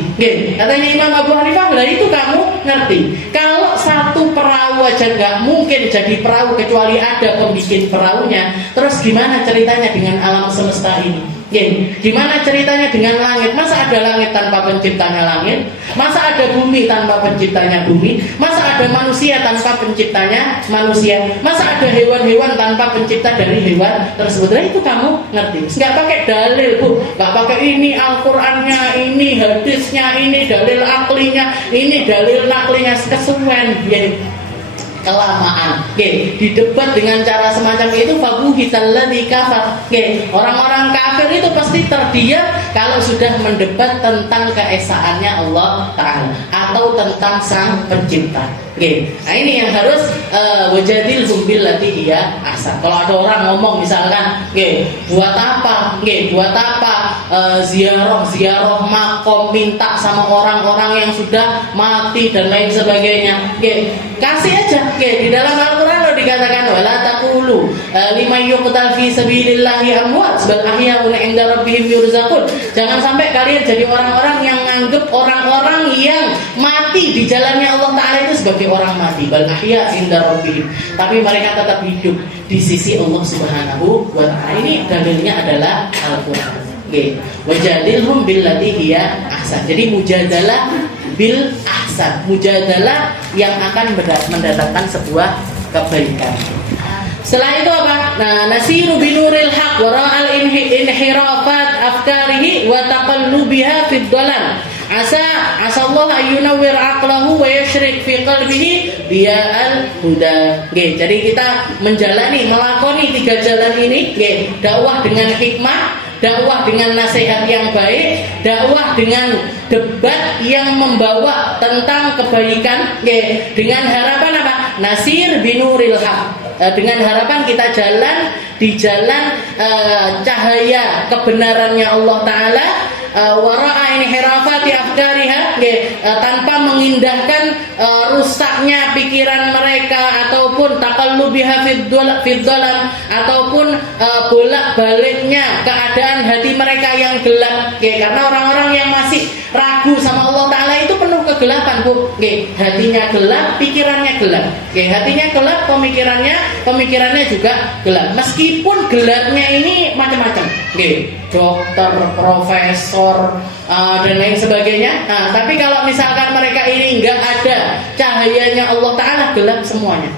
katanya Imam Abu Hanifah, lah itu kamu ngerti. Kalau satu perahu aja nggak mungkin jadi perahu kecuali ada pembikin perahunya, terus gimana ceritanya dengan alam semesta ini? Gimana ceritanya dengan langit? Masa ada langit tanpa penciptanya langit? Masa ada bumi tanpa penciptanya bumi? Masa ada manusia tanpa penciptanya manusia? Masa ada hewan-hewan tanpa pencipta dari hewan tersebut? Nah, itu kamu ngerti? Nggak pakai dalil, Bu. Nggak pakai ini Al-Qur'annya, ini hadisnya, ini dalil aklinya, ini dalil naklinya, kesuwen. Kelamaan, didebat dengan cara semacam itu, fabuhitalladzi kafar. Orang-orang kafir itu pasti terdiam kalau sudah mendebat tentang keesaannya Allah Ta'ala atau tentang Sang Pencipta. Nah ini yang harus wajadilhum billati hiya ahsan. Kalau ada orang ngomong misalkan, buat apa ziarah makom, minta sama orang-orang yang sudah mati dan lain sebagainya. Kasih aja. Di dalam Al-Quran lo dikatakan wala taqulu liman yuqtal fi sabilillahi amwat bal ahya'un 'inda rabbihim yurzaqun. Jangan sampai kalian jadi orang-orang yang nganggep orang-orang yang mati di jalannya Allah Ta'ala itu sebagai orang mati. Bal ahya' 'inda rabbihim, tapi mereka tetap hidup di sisi Allah Subhanahu wa Ta'ala. Ini dalilnya adalah Al-Quran. Wajadilhum billati hiya ahsan. Jadi mujadalah bil ahsan, mujadalah yang akan mendatangkan sebuah kebaikan. Setelah itu apa? Nah, nasiru binuril haq wa ra'al inhirafat afkarihi wa taqallubiha fid dalal. Allah ayunawwir aqlahu wa yashrik fi qalbihi biya'al huda. Jadi kita melakoni 3 jalan ini, dakwah dengan hikmah, dakwah dengan nasihat yang baik, dakwah dengan debat yang membawa tentang kebaikan, dengan harapan apa? Nasir binuril haq, dengan harapan kita jalan di jalan cahaya kebenarannya Allah Ta'ala, wara'a inhirafati afkariha, tanpa mengindahkan rusaknya pikiran mereka ataupun taqallubiha fid dalal, ataupun bolak-baliknya keadaan hati mereka yang gelap. Karena orang-orang yang masih ragu sama Allah Ta'ala itu penuh kegelapan, Bu. Hatinya gelap, pikirannya gelap. Hatinya gelap, pemikirannya juga gelap. Meskipun gelapnya ini macam-macam, dokter, profesor, dan lain sebagainya. Nah, tapi kalau misalkan mereka ini nggak ada cahayanya Allah Ta'ala, gelap semuanya.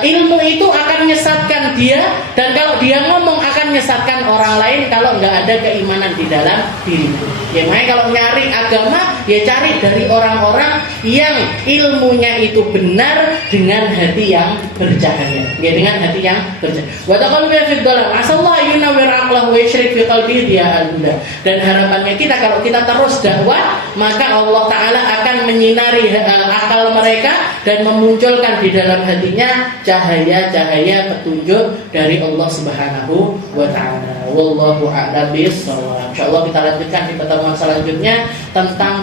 Ilmu itu akan menyesatkan dia, dan kalau dia ngomong akan menyesatkan orang lain kalau nggak ada keimanan di dalam dirinya. Makanya kalau nyari agama, ya cari dari orang-orang yang ilmunya itu benar dengan hati yang bercahaya. Dengan hati yang bercahaya. Wa taqallubiha fid dalal, asallahu yunawwir aqlahu wa yusyrik fi qalbihi biya'al huda. Dan harapannya kita kalau kita terus dakwah, maka Allah Ta'ala akan menyinari akal mereka dan memunculkan di dalam hatinya cahaya-cahaya petunjuk dari Allah Subhanahu wa Ta'ala. Wallahu a'lam bishawab. Insyaallah kita lanjutkan di pertemuan selanjutnya tentang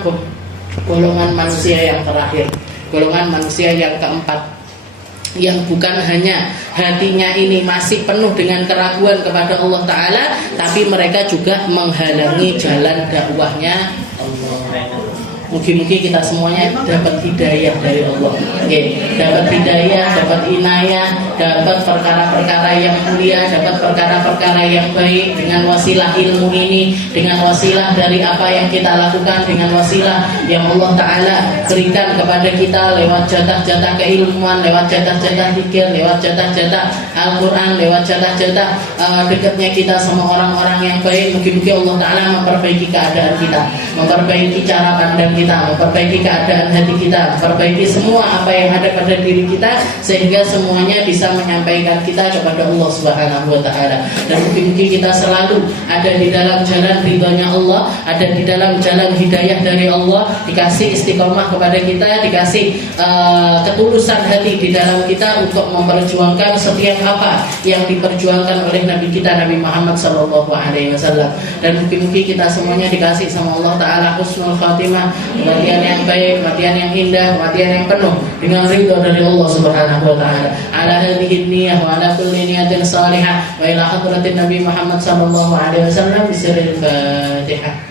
golongan manusia yang terakhir, golongan manusia yang keempat, yang bukan hanya hatinya ini masih penuh dengan keraguan kepada Allah Ta'ala, tapi mereka juga menghalangi jalan dakwahnya Allah. Mugi-mugi kita semuanya dapat hidayah dari Allah. Dapat hidayah, dapat inayah, dapat perkara-perkara yang mulia, dapat perkara-perkara yang baik dengan wasilah ilmu ini, dengan wasilah dari apa yang kita lakukan, dengan wasilah yang Allah Ta'ala berikan kepada kita lewat jatah-jatah keilmuan, lewat jatah-jatah zikir, lewat jatah-jatah Al-Quran, lewat jatah-jatah dekatnya kita sama orang-orang yang baik. Mungkin Allah Ta'ala memperbaiki keadaan kita, memperbaiki cara pandang kita, memperbaiki keadaan hati kita, memperbaiki semua apa yang ada pada diri kita, sehingga semuanya bisa menyampaikan kita kepada Allah Subhanahu wa Ta'ala. Dan mungkin kita selalu ada di dalam jalan ridhonya Allah, ada di dalam jalan hidayah dari Allah, dikasih istiqomah kepada kita, dikasih ketulusan hati di dalam kita untuk memperjuangkan setiap apa yang diperjuangkan oleh Nabi kita Nabi Muhammad SAW. Dan mungkin kita semuanya dikasih sama Allah Ta'ala husnul khatimah, kematian yang baik, kematian yang indah, kematian yang penuh dengan ridho dari Allah Subhanahu wa Ta'ala. Ala hadhihi niyyah wa ala kulli niyatin salihah wa ila hadratin Nabi Muhammad sallallahu alaihi wasallam bisirril Fatihah.